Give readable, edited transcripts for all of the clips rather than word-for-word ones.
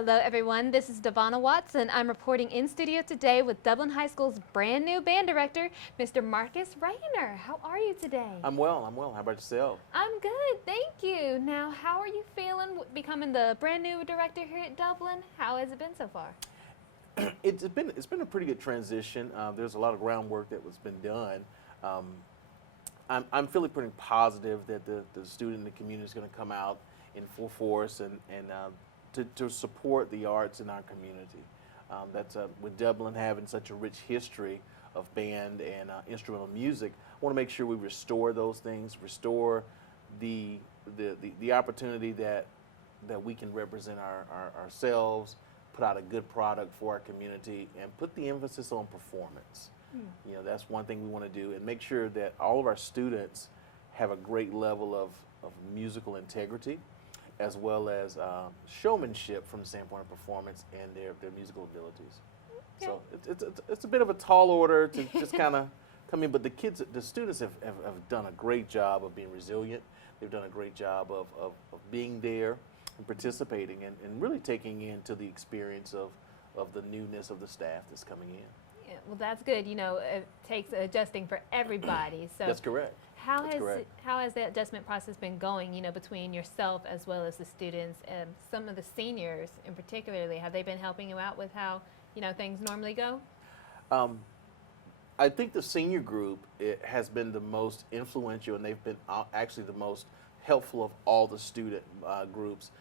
Hello everyone, this is Devonna Watson. I'm reporting in studio today with Dublin High School's brand new band director, Mr. Marcus Rayner. How are you today? I'm well. How about yourself? I'm good, thank you. Now, how are you feeling becoming the brand new director here at Dublin? How has it been so far? It's been a pretty good transition. There's a lot of groundwork that was been done. I'm feeling pretty positive that the student and the community is going to come out in full force and to support the arts in our community. With Dublin having such a rich history of band and instrumental music, I want to make sure we restore those things, restore the opportunity that we can represent ourselves, put out a good product for our community, and put the emphasis on performance. You know, that's one thing we want to do, and make sure that all of our students have a great level of musical integrity, as well as showmanship from the standpoint of performance and their musical abilities. Okay. So it's a bit of a tall order to just kind of come in, but the students have done a great job of being resilient. They've done a great job of being there and participating and really taking into the experience of the newness of the staff that's coming in. Yeah, well, that's good. You know, it takes adjusting for everybody. So that's correct. How has that adjustment process been going, you know, between yourself as well as the students and some of the seniors in particularly? Have they been helping you out with how, you know, things normally go? I think the senior group has been the most influential, and they've been actually the most helpful of all the student groups.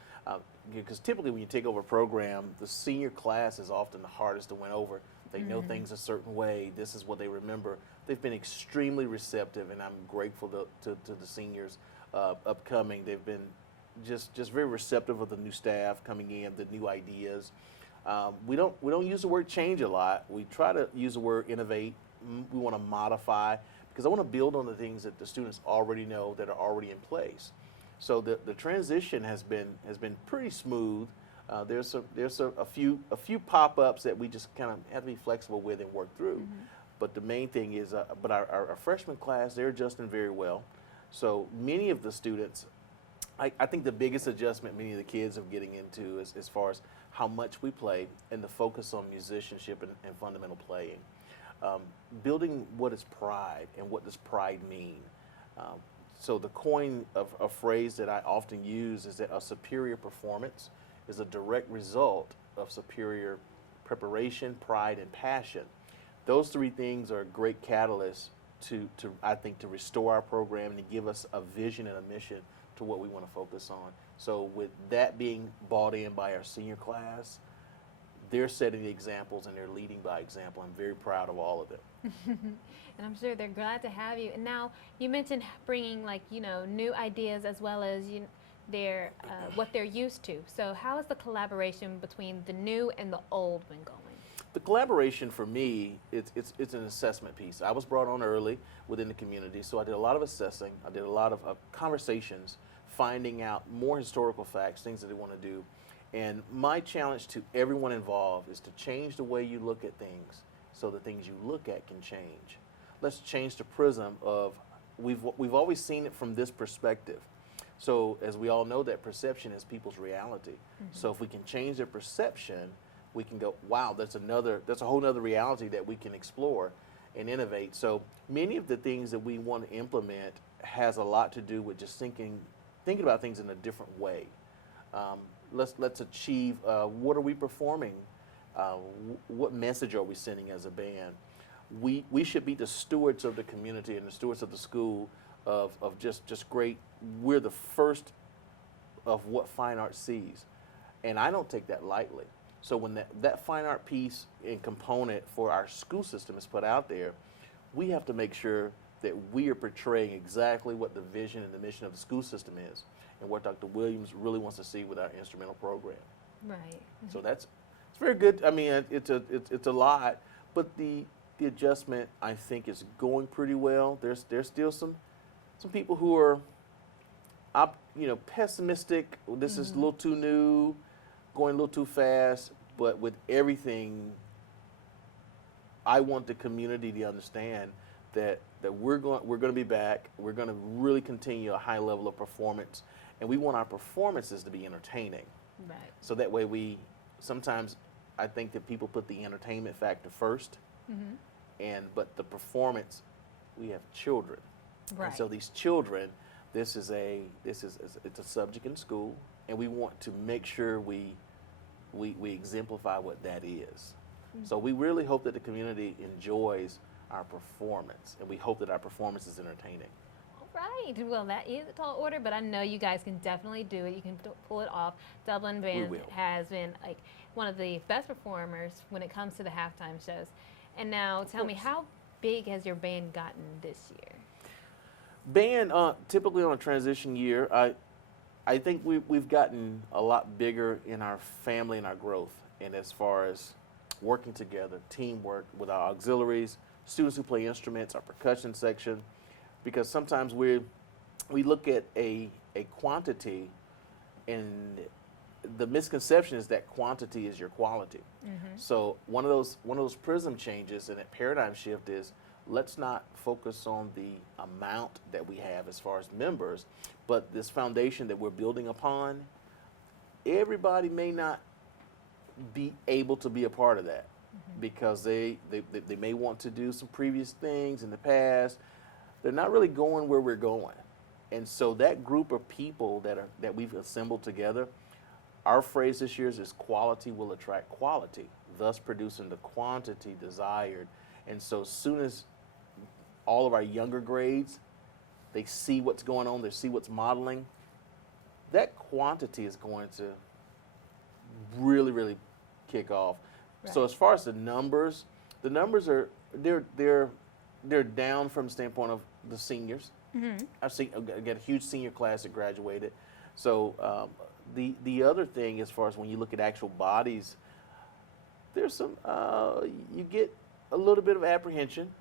Because typically when you take over a program, the senior class is often the hardest to win over. They know things a certain way. This is what they remember. They've been extremely receptive, and I'm grateful to the seniors upcoming. They've been just very receptive of the new staff coming in, the new ideas. We don't use the word change a lot. We try to use the word innovate. We want to modify, because I want to build on the things that the students already know that are already in place. So the transition has been pretty smooth. There's a few pop-ups that we just kind of have to be flexible with and work through. But the main thing is, but our freshman class, they're adjusting very well. So many of the students, I think the biggest adjustment many of the kids are getting into is as far as how much we play and the focus on musicianship and fundamental playing. Building what is pride and what does pride mean. So the coin of a phrase that I often use is that a superior performance is a direct result of superior preparation, pride, and passion. Those three things are a great catalyst to I think, to restore our program and to give us a vision and a mission to what we want to focus on. So with that being bought in by our senior class, they're setting the examples and they're leading by example. I'm very proud of all of them. And I'm sure they're glad to have you. And now you mentioned bringing, like, you know, new ideas as well as their what they're used to. So how has the collaboration between the new and the old been going? The collaboration for me, it's an assessment piece. I was brought on early within the community, so I did a lot of assessing. I did a lot of conversations, finding out more historical facts, things that they want to do. And my challenge to everyone involved is to change the way you look at things so the things you look at can change. Let's change the prism of, we've always seen it from this perspective. So as we all know, that perception is people's reality. So if we can change their perception, we can go, wow, that's a whole nother reality that we can explore and innovate. So many of the things that we want to implement has a lot to do with just thinking about things in a different way. Let's achieve, what are we performing? What message are we sending as a band? We should be the stewards of the community and the stewards of the school of just great. We're the first of what fine art sees. And I don't take that lightly. So when that fine art piece and component for our school system is put out there, we have to make sure that we are portraying exactly what the vision and the mission of the school system is and what Dr. Williams really wants to see with our instrumental program. Right. So it's very good. I mean, it's a lot, but the adjustment, I think, is going pretty well. There's still some people who are pessimistic. This is a little too new, going a little too fast. But with everything, I want the community to understand that we're going to be back. We're going to really continue a high level of performance, and we want our performances to be entertaining. Right. So that way we sometimes I think that people put the entertainment factor first, but the performance, we have children, Right. and so these children, it's a subject in school, and we want to make sure we exemplify what that is. So we really hope that the community enjoys our performance, and we hope that our performance is entertaining. Right. Well, that is a tall order, but I know you guys can definitely do it. You can pull it off. Dublin Band will. has been like one of the best performers when it comes to the halftime shows. And now, tell me, how big has your band gotten this year? Band, typically on a transition year, I think we've gotten a lot bigger in our family and our growth, and as far as working together, teamwork with our auxiliaries, students who play instruments, our percussion section, because sometimes we look at a quantity, and the misconception is that quantity is your quality. So one of those prism changes and that paradigm shift is, let's not focus on the amount that we have as far as members, but this foundation that we're building upon. Everybody may not be able to be a part of that because they may want to do some previous things in the past. They're not really going where we're going. And so that group of people that we've assembled together, our phrase this year is quality will attract quality, thus producing the quantity desired. And so as soon as all of our younger grades, they see what's going on, they see what's modeling, that quantity is going to really, really kick off. Right. So as far as the numbers are they're down from the standpoint of the seniors. I got a huge senior class that graduated. So the other thing, as far as when you look at actual bodies, there's some you get a little bit of apprehension.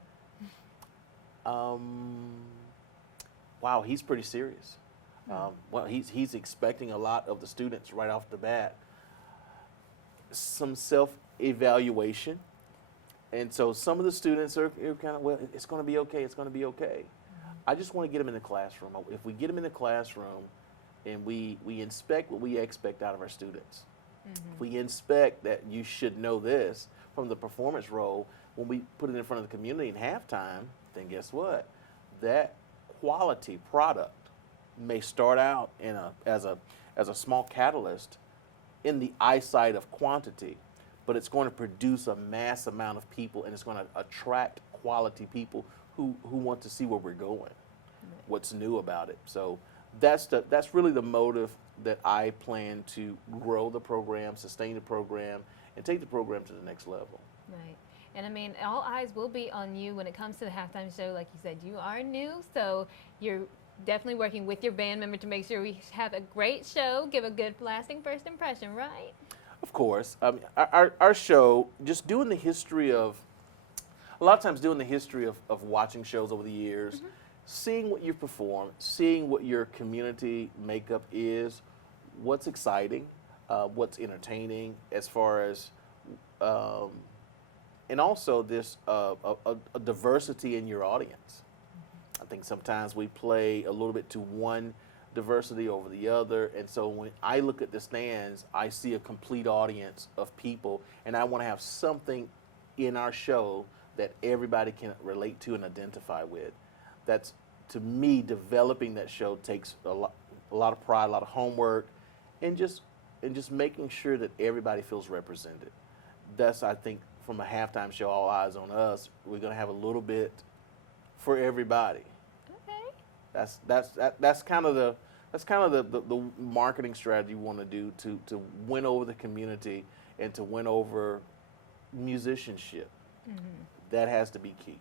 Wow, he's pretty serious. Well, he's expecting a lot of the students right off the bat. Some self-evaluation. And so some of the students are kind of, well, it's going to be okay, it's going to be okay. I just want to get them in the classroom. If we get them in the classroom and we inspect what we expect out of our students, if we inspect that you should know this from the performance role, when we put it in front of the community in halftime, then guess what? That quality product may start out as a small catalyst in the eyesight of quantity, but it's going to produce a mass amount of people, and it's going to attract quality people who want to see where we're going, what's new about it. So that's really the motive that I plan to grow the program, sustain the program, and take the program to the next level. Right. And I mean, all eyes will be on you when it comes to the halftime show. Like you said, you are new, so you're definitely working with your band member to make sure we have a great show, give a good lasting first impression, right? Of course. Our show, just doing the history of, a lot of times doing the history of watching shows over the years, seeing what you perform, seeing what your community makeup is, what's exciting, what's entertaining as far as, and also this a diversity in your audience. I think sometimes we play a little bit to one diversity over the other, and so when I look at the stands, I see a complete audience of people, and I want to have something in our show that everybody can relate to and identify with. That's, to me, developing that show takes a lot of pride, a lot of homework, and just making sure that everybody feels represented. That's, I think, from a halftime show, All Eyes on Us, we're going to have a little bit for everybody. Okay. That's kind of the marketing strategy you want to do to win over the community and to win over musicianship. That has to be key.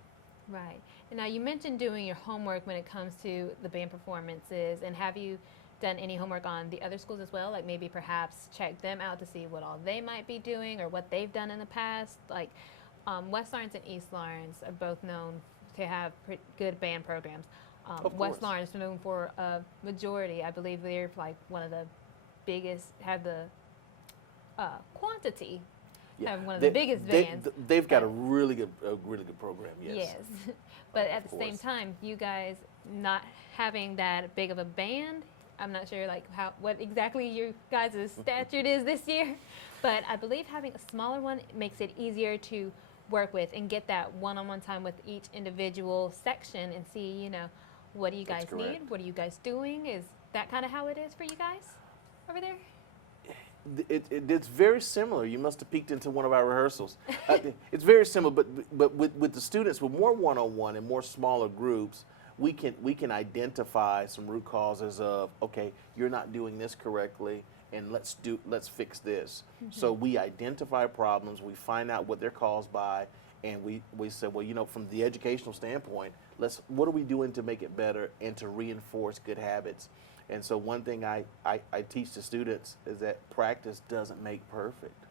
Right. And now you mentioned doing your homework when it comes to the band performances, and have you done any homework on the other schools as well? Like maybe perhaps check them out to see what all they might be doing or what they've done in the past? Like West Lawrence and East Lawrence are both known to have good band programs. West Lawrence is known for a majority. I believe they're like one of the biggest, have the quantity. Yeah. Have one of the biggest bands. They've got a really good program. Yes. Yes, but at the same time, you guys not having that big of a band I'm not sure like what exactly your guys' statute is this year, but I believe having a smaller one makes it easier to work with and get that one-on-one time with each individual section and see, you know, what do you guys need? What are you guys doing? Is that kind of how it is for you guys over there? It's very similar. You must have peeked into one of our rehearsals. It's very similar, but with the students, with more one-on-one and more smaller groups, we can identify some root causes of, okay, you're not doing this correctly, and let's fix this. So we identify problems, we find out what they're caused by, and we say, well, you know, from the educational standpoint, what are we doing to make it better and to reinforce good habits? And so one thing I teach the students is that practice doesn't make perfect.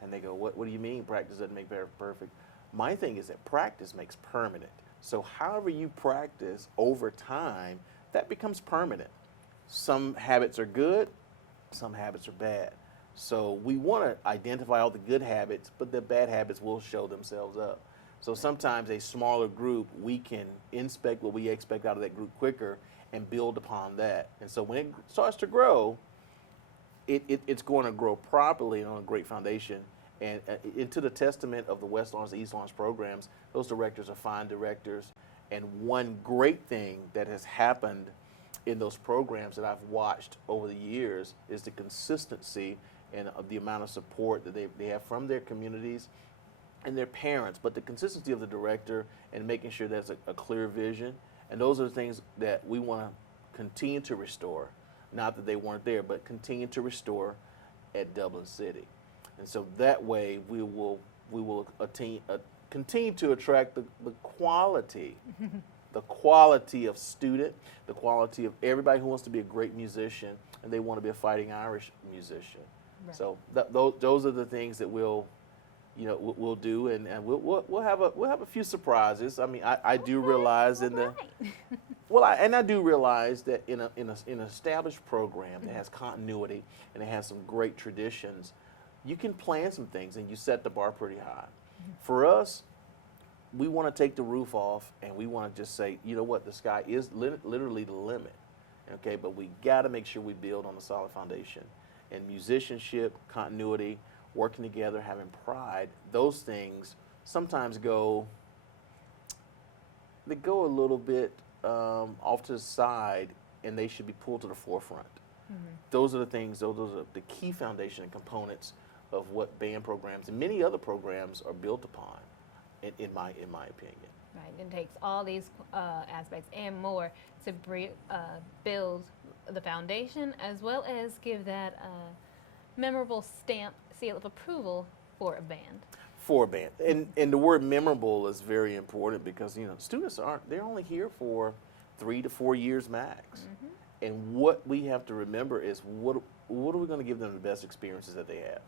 And they go, what do you mean practice doesn't make perfect? My thing is that practice makes permanent. So however you practice over time, that becomes permanent. Some habits are good, some habits are bad. So we want to identify all the good habits, but the bad habits will show themselves up. So sometimes a smaller group, we can inspect what we expect out of that group quicker and build upon that. And so when it starts to grow, it's going to grow properly and on a great foundation. And into the testament of the West Lawrence, East Lawrence programs, those directors are fine directors. And one great thing that has happened in those programs that I've watched over the years is the consistency and the amount of support that they have from their communities and their parents, but the consistency of the director and making sure there's a clear vision. And those are the things that we want to continue to restore. Not that they weren't there, but continue to restore at Dublin City. And so that way we will continue to attract the quality, the quality of student, the quality of everybody who wants to be a great musician and they want to be a Fighting Irish musician. Right. So those are the things that we'll do, and we'll have a few surprises. I mean, I do realize I do realize that in an established program that has continuity and it has some great traditions, you can plan some things and you set the bar pretty high. For us, we want to take the roof off and we want to just say, you know what, the sky is literally the limit. Okay, but we got to make sure we build on a solid foundation. And musicianship, continuity, working together, having pride, those things sometimes go a little bit off to the side, and they should be pulled to the forefront. Those are the things, those are the key foundation and components of what band programs and many other programs are built upon, in my opinion. Right, it takes all these aspects and more to build the foundation, as well as give that memorable seal of approval for a band. For a band, and the word memorable is very important because students they're only here for 3 to 4 years max, and what we have to remember is what are we going to give them the best experiences that they have.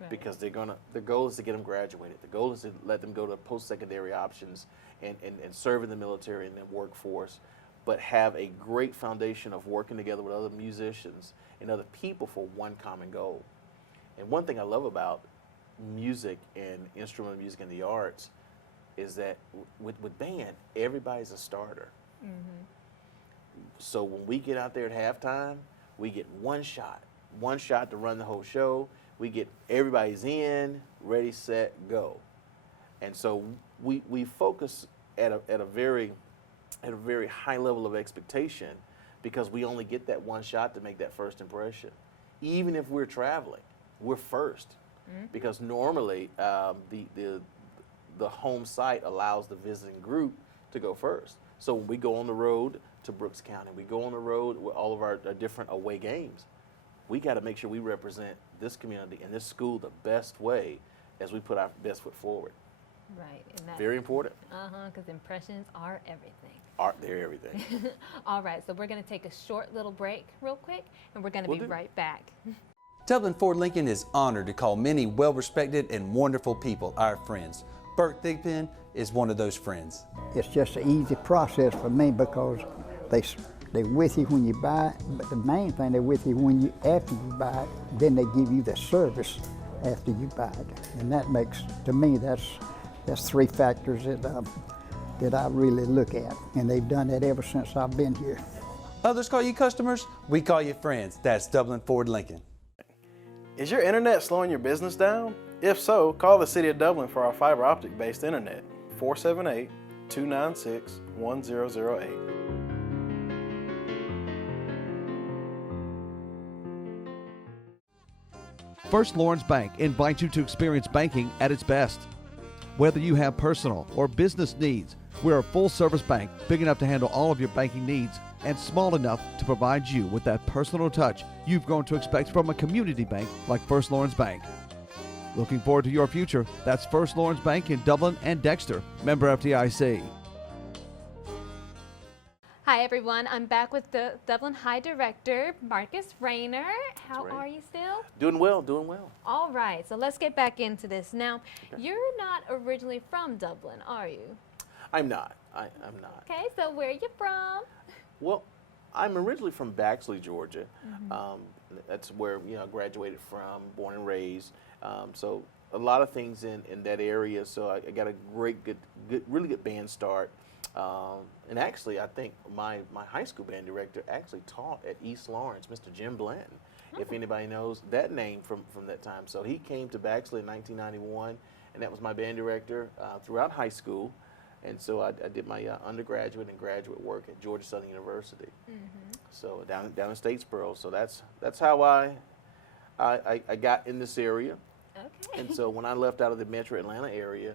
Right. Because the goal is to get them graduated. The goal is to let them go to post-secondary options and serve in the military and the workforce, but have a great foundation of working together with other musicians and other people for one common goal. And one thing I love about music and instrumental music and the arts is that with band, everybody's a starter. So when we get out there at halftime, we get one shot to run the whole show. We get everybody's in, ready, set, go. And so we focus at a very high level of expectation because we only get that one shot to make that first impression. Even if we're traveling, we're first. Because normally the home site allows the visiting group to go first. So when we go on the road to Brooks County, we go on the road with all of our different away games, we got to make sure we represent this community and this school the best way as we put our best foot forward. Right. And that's very important. Because impressions are everything. They're everything. All right, so we're going to take a short little break real quick, and we're going to be right back. Dublin Ford Lincoln is honored to call many well-respected and wonderful people our friends. Bert Thigpen is one of those friends. It's just an easy process for me because they're with you when you buy it, but the main thing, they're with you after you buy it, then they give you the service after you buy it. And that makes, to me, that's 3 factors that I really look at. And they've done that ever since I've been here. Others call you customers, we call you friends. That's Dublin Ford Lincoln. Is your internet slowing your business down? If so, call the City of Dublin for our fiber optic based internet, 478-296-1008. First Lawrence Bank invites you to experience banking at its best. Whether you have personal or business needs, we're a full-service bank big enough to handle all of your banking needs and small enough to provide you with that personal touch you've grown to expect from a community bank like First Lawrence Bank. Looking forward to your future. That's First Lawrence Bank in Dublin and Dexter, member FDIC. Hi everyone, I'm back with the Dublin High Director, Marcus Rayner. How right. are you still? Doing well, doing well. All right, so let's get back into this. Now, you're not originally from Dublin, are you? I'm not. I'm not. Okay, so where are you from? Well, I'm originally from Baxley, Georgia. That's where I graduated from, born and raised. So a lot of things in that area. So I got a really good band start. And actually, I think my high school band director actually taught at East Lawrence, Mr. Jim Blanton, if anybody knows that name from that time. So he came to Baxley in 1991, and that was my band director throughout high school. And so I did my undergraduate and graduate work at Georgia Southern University. So down in Statesboro. So that's how I got in this area. Okay. And so when I left out of the Metro Atlanta area,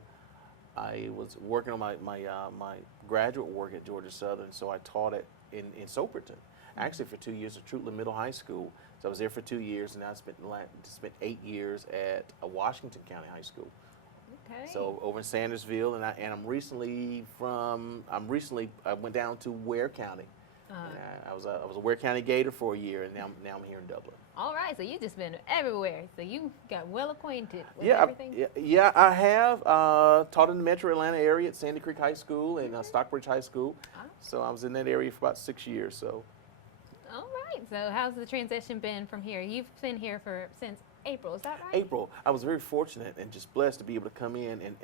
I was working on my graduate work at Georgia Southern. So I taught it in Soperton, actually for 2 years at Trutland Middle High School. So I was there for 2 years, and I spent 8 years at Washington County High School. Okay. So over in Sandersville, and I went down to Ware County. And I was a Ware County Gator for a year, and now I'm here in Dublin. All right, so you just been everywhere. So you got well acquainted with Yeah, everything. yeah, I have taught in the Metro Atlanta area at Sandy Creek High School and Stockbridge High School. So I was in that area for about 6 years. So. All right. So how's the transition been from here? You've been here since April, is that right? April. I was very fortunate and just blessed to be able to come in and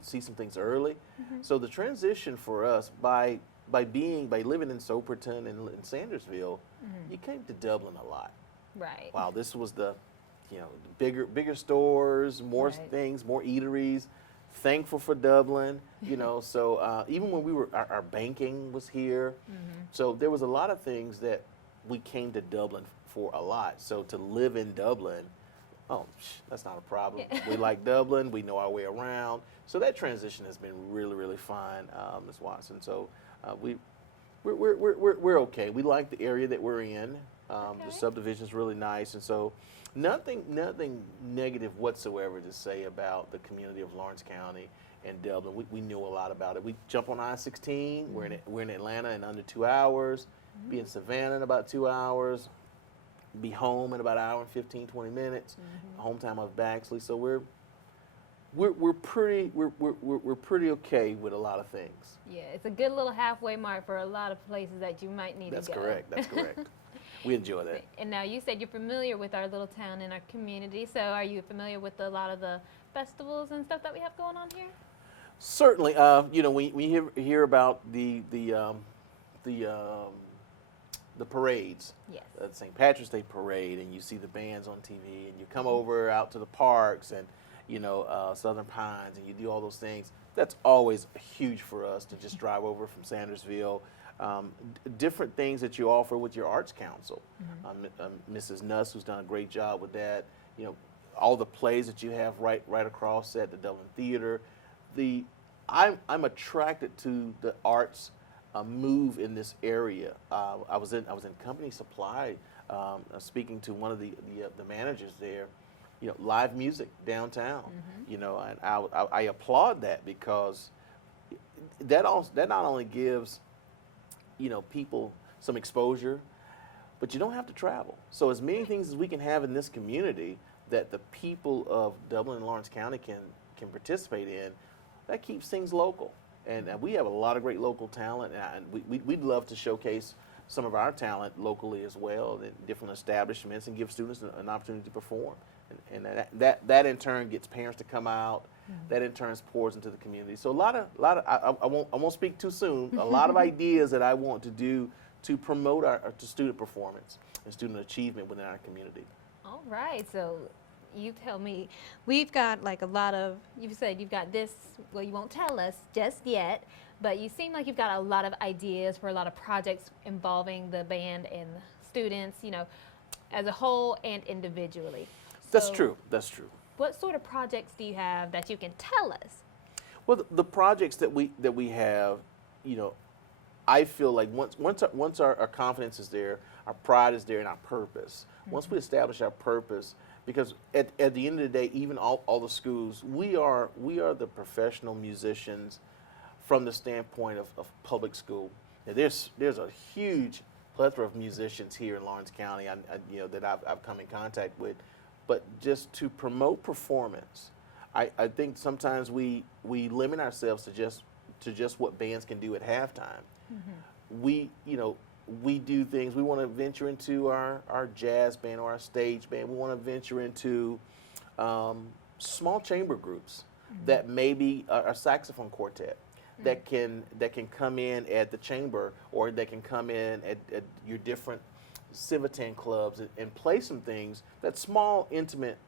see some things early. So the transition for us by living in Soperton and in Sandersville, you came to Dublin a lot. Right. Wow, this was the bigger stores, more things, more eateries. Thankful for Dublin, so even when our banking was here, so there was a lot of things that we came to Dublin for a lot. So to live in Dublin, that's not a problem. Yeah. We like Dublin, we know our way around. So that transition has been really, really fine, Ms. Watson. So we're okay. We like the area that we're in. The subdivision is really nice, and so nothing negative whatsoever to say about the community of Lawrence County and Dublin. We knew a lot about it. We jump on I-16. We're in Atlanta in under 2 hours. Be in Savannah in about 2 hours. Be home in about an hour and 15, 20 minutes. Home time of Baxley. So we're pretty okay with a lot of things. Yeah, it's a good little halfway mark for a lot of places that you might need That's to go. correct. That's correct. We enjoy that. And now you said you're familiar with our little town and our community. So are you familiar with a lot of the festivals and stuff that we have going on here? Certainly. We hear about the parades. Yes. The St. Patrick's Day parade, and you see the bands on TV, and you come over out to the parks and Southern Pines, and you do all those things. That's always huge for us to just drive over from Sandersville. Different things that you offer with your arts council. Mrs. Nuss, who's done a great job with that. All the plays that you have right across at the Dublin Theater. I'm attracted to the arts move in this area. I was in company supply, speaking to one of the managers there. Live music downtown. And I applaud that because that not only gives people some exposure, but you don't have to travel. So as many things as we can have in this community that the people of Dublin and Lawrence County can participate in, that keeps things local. And we have a lot of great local talent, and we'd love to showcase some of our talent locally as well in different establishments and give students an opportunity to perform. And that in turn gets parents to come out. That in turn pours into the community. So a lot of I won't speak too soon. A lot of ideas that I want to do to promote our to student performance and student achievement within our community. All right, so you tell me, we've got like a lot of, you said you've got this, well, you won't tell us just yet, but you seem like you've got a lot of ideas for a lot of projects involving the band and students, you know, as a whole and individually. That's So true. That's true. What sort of projects do you have that you can tell us? Well, the projects that we have, you know, I feel like once our confidence is there, our pride is there, and our purpose. Once we establish our purpose, because at the end of the day, even all the schools, we are the professional musicians from the standpoint of public school. Now, there's a huge plethora of musicians here in Lawrence County, you know, that I've come in contact with, but just to promote performance, I think sometimes we limit ourselves to just what bands can do at halftime. We do things. We want to venture into our jazz band or our stage band. We want to venture into small chamber groups that maybe a saxophone quartet that can come in at the chamber, or that can come in at your different Civitan clubs and play some things. That small, intimate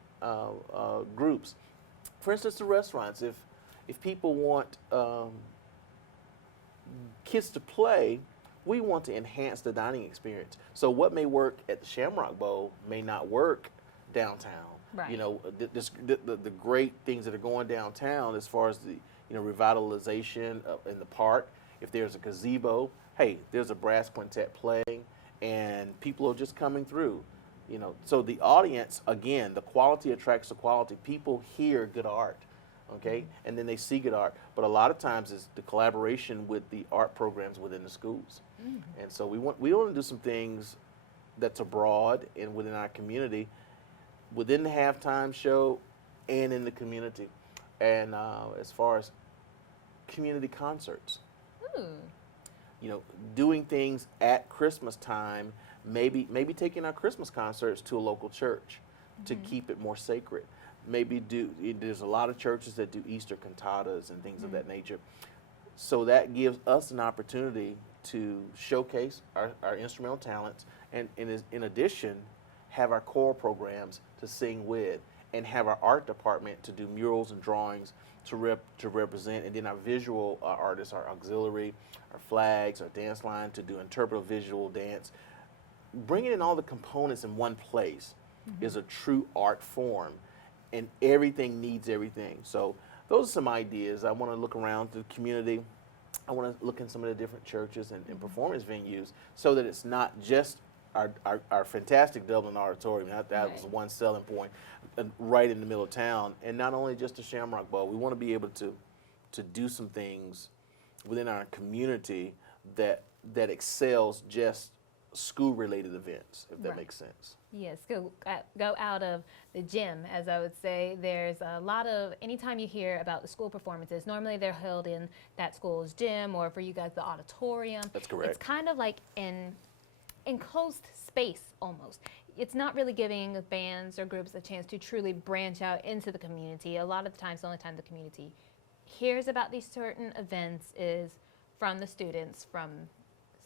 groups. For instance, the restaurants. If people want kids to play, we want to enhance the dining experience. So what may work at the Shamrock Bowl may not work downtown. Right. You know, the great things that are going downtown as far as the revitalization in the park. If there's a gazebo, hey, there's a brass quintet playing, and people are just coming through. You know, so the audience, again, the quality attracts the quality. People hear good art, okay, and then they see good art. But a lot of times it's the collaboration with the art programs within the schools. And so we want to do some things that's abroad and within our community, within the halftime show and in the community. And as far as community concerts, you know, doing things at Christmas time, maybe taking our Christmas concerts to a local church to keep it more sacred. Maybe there's a lot of churches that do Easter cantatas and things of that nature. So that gives us an opportunity to showcase our instrumental talents, and in addition, have our choral programs to sing with, and have our art department to do murals and drawings to represent, and then our visual artists, our auxiliary, our flags, our dance line to do interpretive visual dance. Bringing in all the components in one place is a true art form, and everything needs everything. So those are some ideas. I want to look around the community. I want to look in some of the different churches and performance venues, so that it's not just our fantastic Dublin auditorium. That was one selling point, right in the middle of town, and not only just the Shamrock Bowl. We want to be able to do some things within our community that excels just school-related events, if that makes sense. Yes, go out of the gym, as I would say. There's a lot of, anytime you hear about the school performances, normally they're held in that school's gym, or for you guys, the auditorium. That's correct. It's kind of like an enclosed space almost. It's not really giving bands or groups a chance to truly branch out into the community. A lot of the times, the only time the community hears about these certain events is from the students, from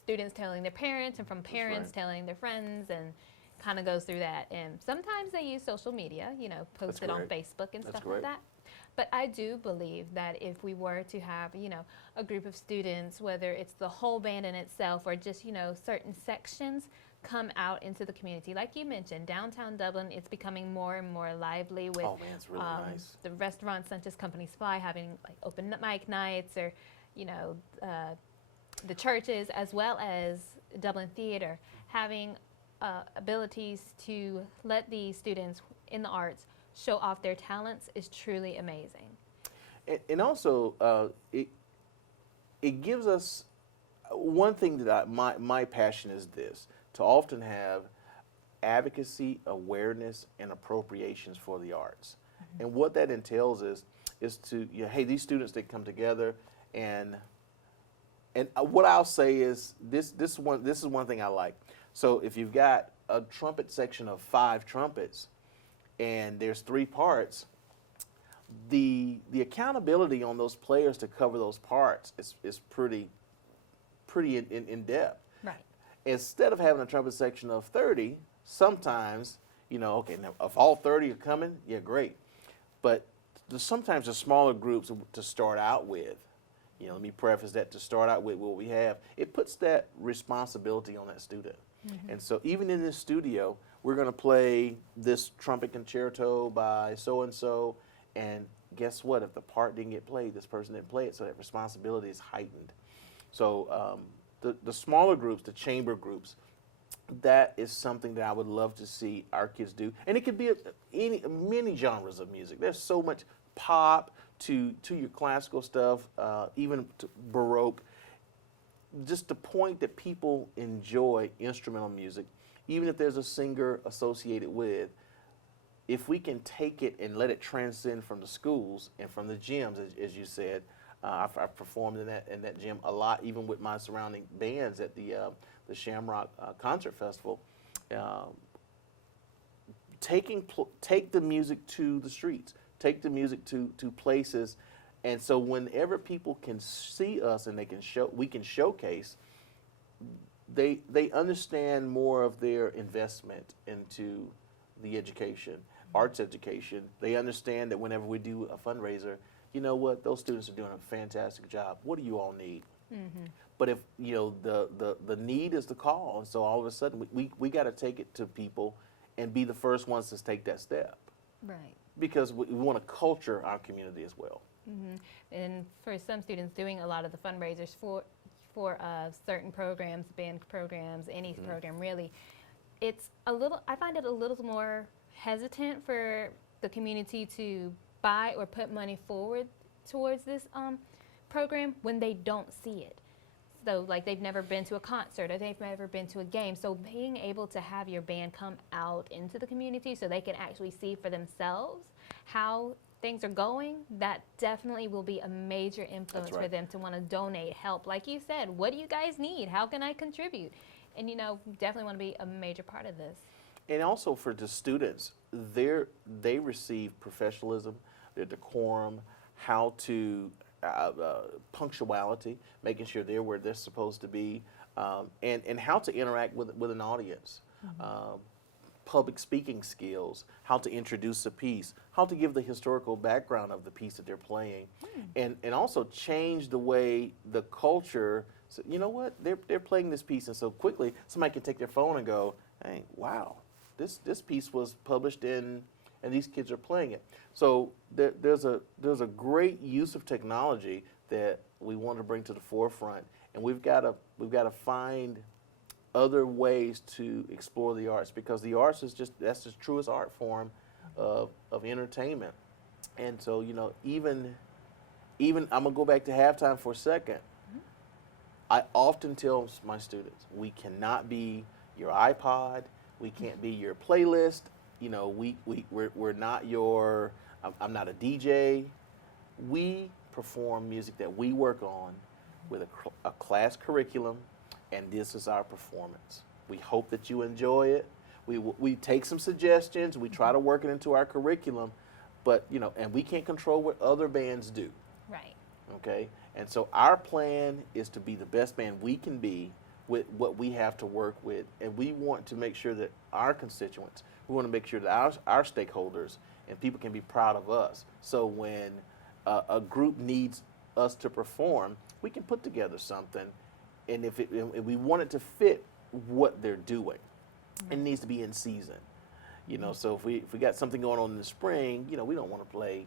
students telling their parents, and from parents telling their friends, and kind of goes through that. And sometimes they use social media, you know, post it on Facebook and stuff like that. But I do believe that if we were to have, you know, a group of students, whether it's the whole band in itself or just, you know, certain sections, come out into the community. Like you mentioned, downtown Dublin, it's becoming more and more lively with it's really nice. The restaurants such as Companies Fly having like open mic nights, or, you know, the churches, as well as Dublin Theater, having abilities to let the students in the arts show off their talents is truly amazing. And also, it gives us one thing that my passion is this: to often have advocacy, awareness, and appropriations for the arts. And what that entails is to, you know, hey, these students, they come together, and what I'll say is this is one thing I like. So if you've got a trumpet section of 5 trumpets, and there's 3 parts, the accountability on those players to cover those parts is pretty in depth. Right. instead of having a trumpet section of 30, sometimes, okay, now if all 30 are coming, yeah, great. But sometimes the smaller groups to start out with, let me preface that, to start out with what we have, it puts that responsibility on that student. And so even in this studio, we're going to play this trumpet concerto by so-and-so, and guess what? If the part didn't get played, this person didn't play it, so that responsibility is heightened. So the smaller groups, the chamber groups, that is something that I would love to see our kids do. And it could be many genres of music. There's so much pop to your classical stuff, even to Baroque. Just the point that people enjoy instrumental music, even if there's a singer associated with, if we can take it and let it transcend from the schools and from the gyms, as you said. I've performed in that gym a lot, even with my surrounding bands at the Shamrock Concert Festival. Take the music to the streets, take the music to places, and so whenever people can see us and we can showcase, they understand more of their investment into the education, arts education. They understand that whenever we do a fundraiser, you know what, those students are doing a fantastic job. What do you all need? But if the need is the call, and so all of a sudden we got to take it to people and be the first ones to take that step. Right. Because we want to culture our community as well. And for some students, doing a lot of the fundraisers for certain programs, band programs, any program really, I find it a little more hesitant for the community to buy or put money forward towards this program when they don't see it. So like they've never been to a concert or they've never been to a game. So being able to have your band come out into the community so they can actually see for themselves how things are going, that definitely will be a major influence for them to want to donate, help. Like you said, what do you guys need? How can I contribute? And definitely want to be a major part of this. And also for the students, they receive professionalism, their decorum, how to punctuality, making sure they're where they're supposed to be, and how to interact with an audience. Public speaking skills, how to introduce a piece, how to give the historical background of the piece that they're playing, and also change the way the culture. So, you know what, they're playing this piece, and so quickly somebody can take their phone and go, hey, wow, this piece was published and these kids are playing it. So there's a great use of technology that we want to bring to the forefront, and we've got to find other ways to explore the arts, because the arts is that's the truest art form of entertainment. And so even I'm gonna go back to halftime for a second. I often tell my students, we cannot be your iPod, we can't be your playlist. We're not your. I'm not a DJ. We perform music that we work on with a class curriculum, and this is our performance. We hope that you enjoy it. We take some suggestions. We try to work it into our curriculum, but and we can't control what other bands do. Right. Okay. And so our plan is to be the best band we can be with what we have to work with, and we want to make sure that our constituents, we want to make sure that our stakeholders and people can be proud of us. So when a group needs us to perform, we can put together something, and if we want it to fit what they're doing, it needs to be in season. So if we got something going on in the spring, we don't want to play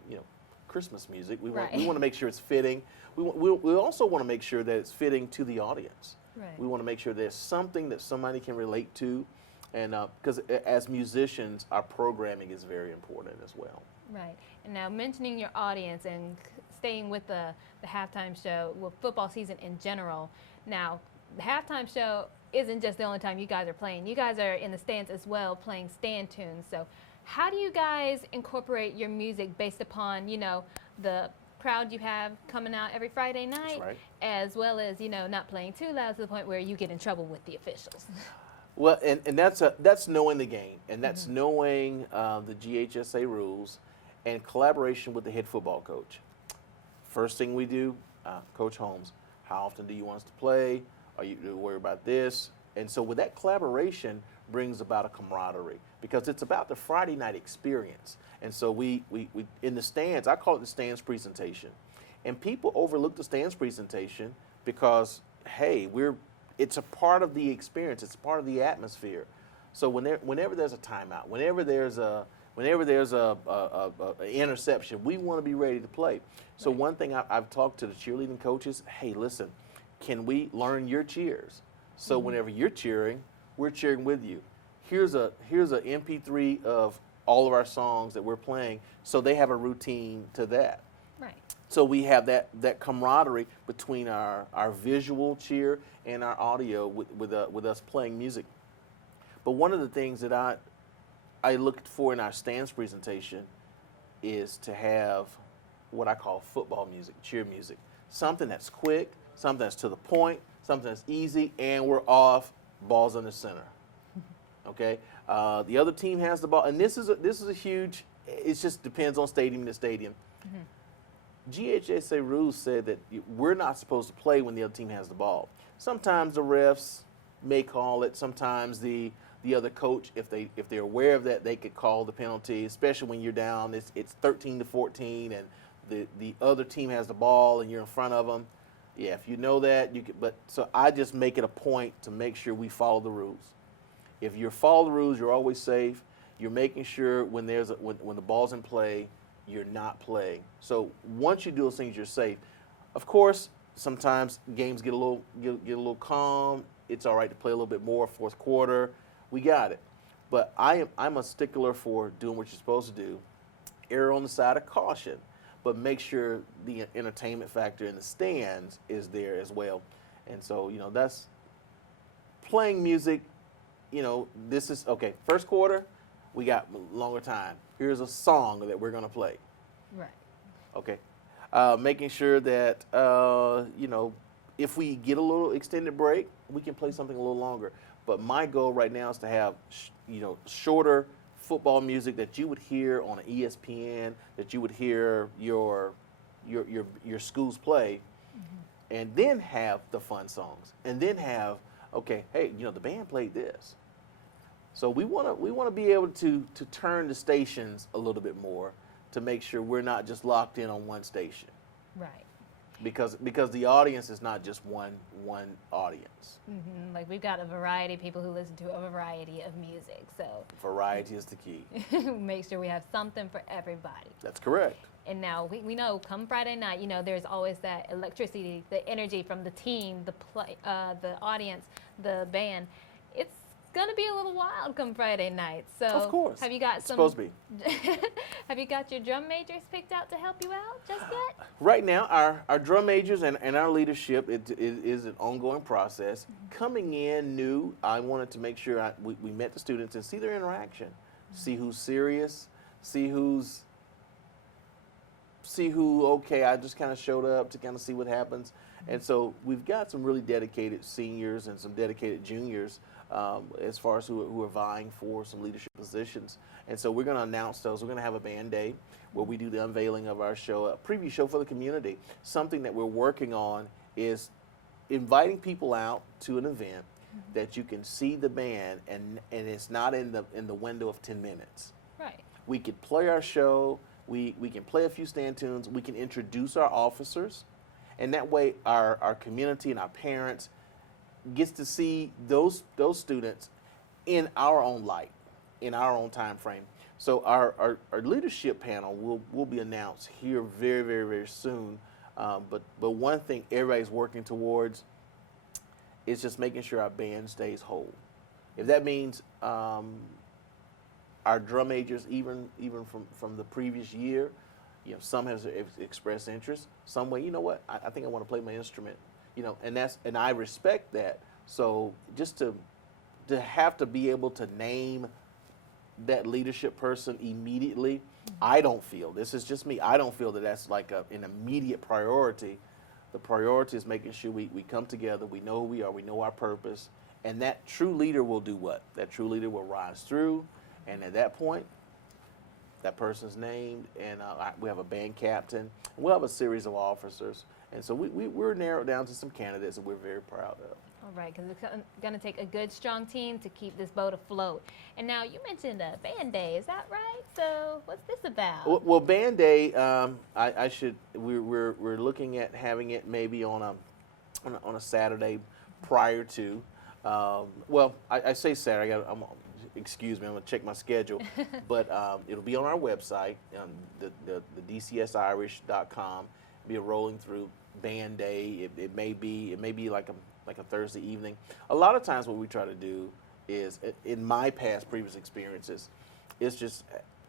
Christmas music. We want to make sure it's fitting. We also want to make sure that it's fitting to the audience. Right. We want to make sure there's something that somebody can relate to, and because as musicians, our programming is very important as well. Right. And now mentioning your audience and staying with the halftime show, well, football season in general. Now, the halftime show isn't just the only time you guys are playing. You guys are in the stands as well, playing stand tunes. So how do you guys incorporate your music based upon, the crowd you have coming out every Friday night, as well as, not playing too loud to the point where you get in trouble with the officials? Well, and that's knowing the game, and that's knowing the GHSA rules and collaboration with the head football coach. First thing we do, Coach Holmes, how often do you want us to play? Are you worried about this? And so with that collaboration brings about a camaraderie because it's about the Friday night experience. And so we in the stands, I call it the stands presentation. And people overlook the stands presentation because, hey, it's a part of the experience. It's a part of the atmosphere. So whenever there's a timeout, whenever there's a interception, we want to be ready to play. So one thing I've talked to the cheerleading coaches, hey, listen, can we learn your cheers? So whenever you're cheering, we're cheering with you. Here's a MP3 of all of our songs that we're playing, so they have a routine to that. Right. So we have that camaraderie between our visual cheer and our audio with us playing music. But one of the things that I looked for in our stands presentation is to have what I call football music, cheer music. Something that's quick, something that's to the point, something that's easy, and we're off, balls in the center. Okay? The other team has the ball, and this is a huge, it just depends on stadium to stadium. GHSA rules said that we're not supposed to play when the other team has the ball. Sometimes the refs may call it. Sometimes the other coach, if they're aware of that, they could call the penalty. Especially when you're down, it's 13-14, and the other team has the ball and you're in front of them. Yeah, if you know that, you could. But so I just make it a point to make sure we follow the rules. If you follow the rules, you're always safe. You're making sure when the ball's in play, you're not playing. So once you do those things, you're safe. Of course, sometimes games get a little calm. It's all right to play a little bit more fourth quarter. We got it. But I'm a stickler for doing what you're supposed to do. Err on the side of caution, but make sure the entertainment factor in the stands is there as well. And so, that's playing music. This is okay. First quarter, we got longer time. Here's a song that we're going to play. Right. Okay. Making sure that, if we get a little extended break, we can play something a little longer. But my goal right now is to have, shorter football music that you would hear on an ESPN, that you would hear your schools play, and then have the fun songs, and then have, okay, hey, the band played this. So we want to be able to turn the stations a little bit more to make sure we're not just locked in on one station. Right. Because the audience is not just one audience. Like we've got a variety of people who listen to a variety of music, so Variety is the key. make sure we have something for everybody. That's correct. And now we know come Friday night, there's always that electricity, the energy from the team, the audience, the band. It's gonna be a little wild come Friday night. So Of course. have you got It's supposed to be. have you got your drum majors picked out to help you out just yet? Right now, our drum majors and our leadership it is an ongoing process. Coming in new, I wanted to make sure we met the students and see their interaction, see who's serious, see who, okay, I just kind of showed up to kind of see what happens. And so we've got some really dedicated seniors and some dedicated juniors as far as who are vying for some leadership positions. And so we're going to announce those. We're going to have a band day where we do the unveiling of our show, a preview show for the community. Something that we're working on is inviting people out to an event that you can see the band and it's not in the window of 10 minutes. Right. We could play our show. We can play a few stand tunes. We can introduce our officers. And that way our community and our parents gets to see those students in our own light, in our own time frame. So our leadership panel will be announced here very, very, very soon. But one thing everybody's working towards is just making sure our band stays whole. If that means our drum majors, even from the previous year, some have expressed interest. Some way, I think I want to play my instrument. And I respect that. So just to have to be able to name that leadership person immediately, I don't feel, this is just me, I don't feel that that's like an immediate priority. The priority is making sure we come together, we know who we are, we know our purpose, and that true leader will do what? That true leader will rise through, and at that point, that person's named, and we have a band captain. We'll have a series of officers. And so we're narrowed down to some candidates that we're very proud of. All right, because it's going to take a good, strong team to keep this boat afloat. And now you mentioned a band day, is that right? So what's this about? Well, Band Day, we're looking at having it maybe on a Saturday prior to. I say Saturday. Excuse me, I'm gonna check my schedule, but it'll be on our website, the dcsirish.com. Be a rolling through Band Day. It may be like a Thursday evening. A lot of times, what we try to do is, in my previous experiences, is just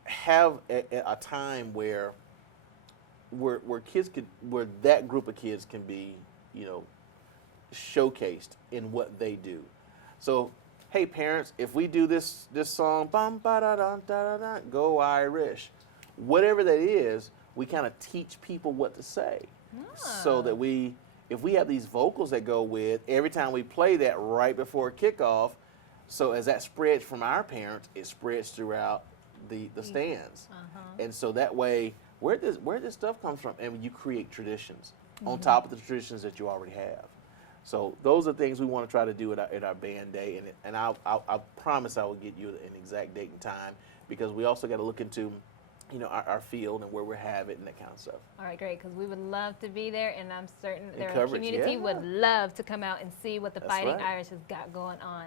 have a time where that group of kids can be, showcased in what they do. So, hey parents, if we do this song, bum ba da da da da, go Irish, whatever that is, we kind of teach people what to say, so that if we have these vocals that go with every time we play that right before kickoff, so as that spreads from our parents, it spreads throughout the stands, and so that way, where this stuff comes from, and you create traditions on top of the traditions that you already have. So those are things we want to try to do at our band day, and I promise I will get you an exact date and time, because we also got to look into, our field and where we have it and that kind of stuff. All right, great, because we would love to be there, and I'm certain their coverage, community yeah. would love to come out and see what the That's Fighting right. Irish has got going on.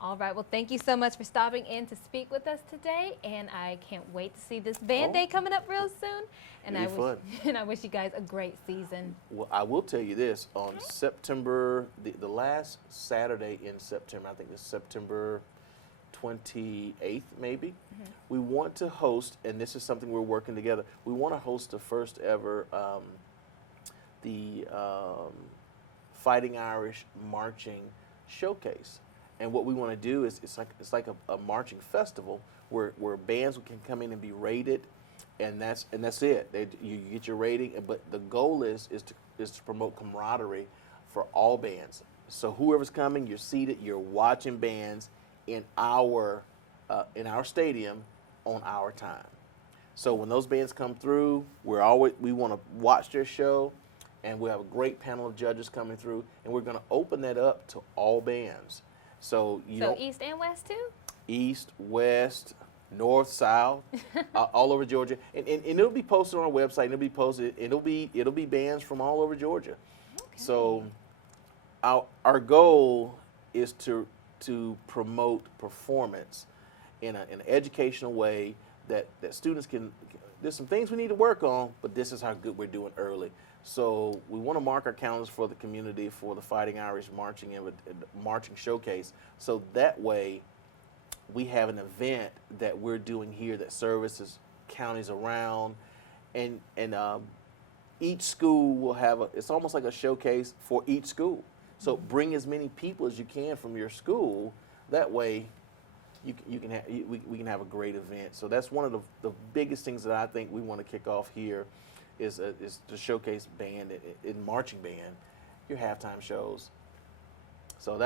All right, well, thank you so much for stopping in to speak with us today, and I can't wait to see this band day coming up real soon. And It'll be fun. and I wish you guys a great season. Well, I will tell you this, on September, the last Saturday in September, I think it's September 28th maybe, we want to host, and this is something we're working together, we want to host the first ever Fighting Irish marching showcase. And what we want to do is it's like a marching festival where bands can come in and be rated, and that's it. You get your rating, but the goal is to promote camaraderie for all bands. So whoever's coming, you're seated, you're watching bands in our stadium on our time. So when those bands come through, we want to watch their show, and we have a great panel of judges coming through, and we're going to open that up to all bands. So East and West too? East, West, North, South, all over Georgia, and it'll be posted on our website. And it'll be bands from all over Georgia. Okay. So our goal is to promote performance in an educational way that students can. There's some things we need to work on, but this is how good we're doing early. So we want to mark our calendars for the community for the Fighting Irish marching showcase. So that way, we have an event that we're doing here that services counties around, and each school will have it's almost like a showcase for each school. So bring as many people as you can from your school. That way, we can have a great event. So that's one of the biggest things that I think we want to kick off here is to showcase band in marching band, your halftime shows. So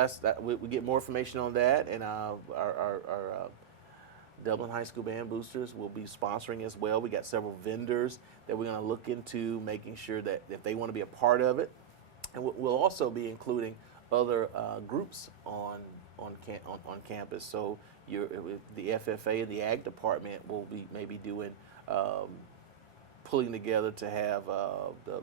we get more information on that, and our Dublin High School Band Boosters will be sponsoring as well. We got several vendors that we're going to look into, making sure that if they want to be a part of it, and we'll also be including other groups on campus. So the FFA and the Ag department will be maybe doing. Pulling together to have the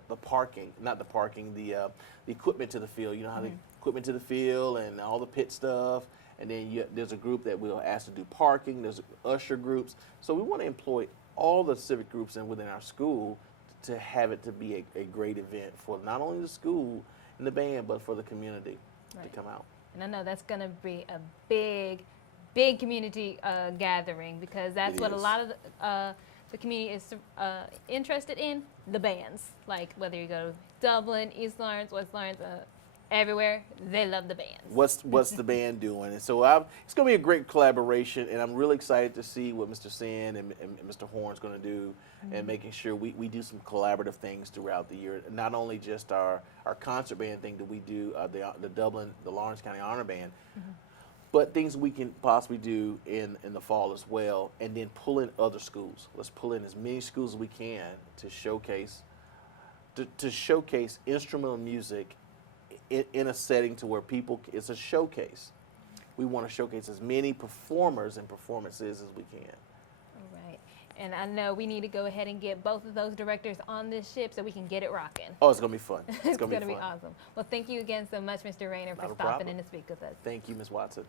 equipment to the field. You know how the equipment to the field and all the pit stuff, and then there's a group that we'll ask to do parking. There's usher groups. So we want to employ all the civic groups within our school to have it to be a great event for not only the school and the band, but for the community to come out. And I know that's going to be a big community gathering, because that's what a lot of the community is interested in, the bands. Like whether you go to Dublin, East Lawrence, West Lawrence, everywhere, they love the bands. What's the band doing? And so it's going to be a great collaboration, and I'm really excited to see what Mr. Sin and Mr. Horn's going to do, and making sure we do some collaborative things throughout the year. Not only just our concert band thing that we do, the Lawrence County Honor Band, but things we can possibly do in the fall as well, and then pull in other schools. Let's pull in as many schools as we can to showcase instrumental music in a setting to where it's a showcase. We want to showcase as many performers and performances as we can. All right. And I know we need to go ahead and get both of those directors on this ship so we can get it rocking. Oh, it's going to be fun. It's going to be awesome. Well, thank you again so much, Mr. Rayner, for Not a stopping problem. in to speak with us. Thank you, Ms. Watson.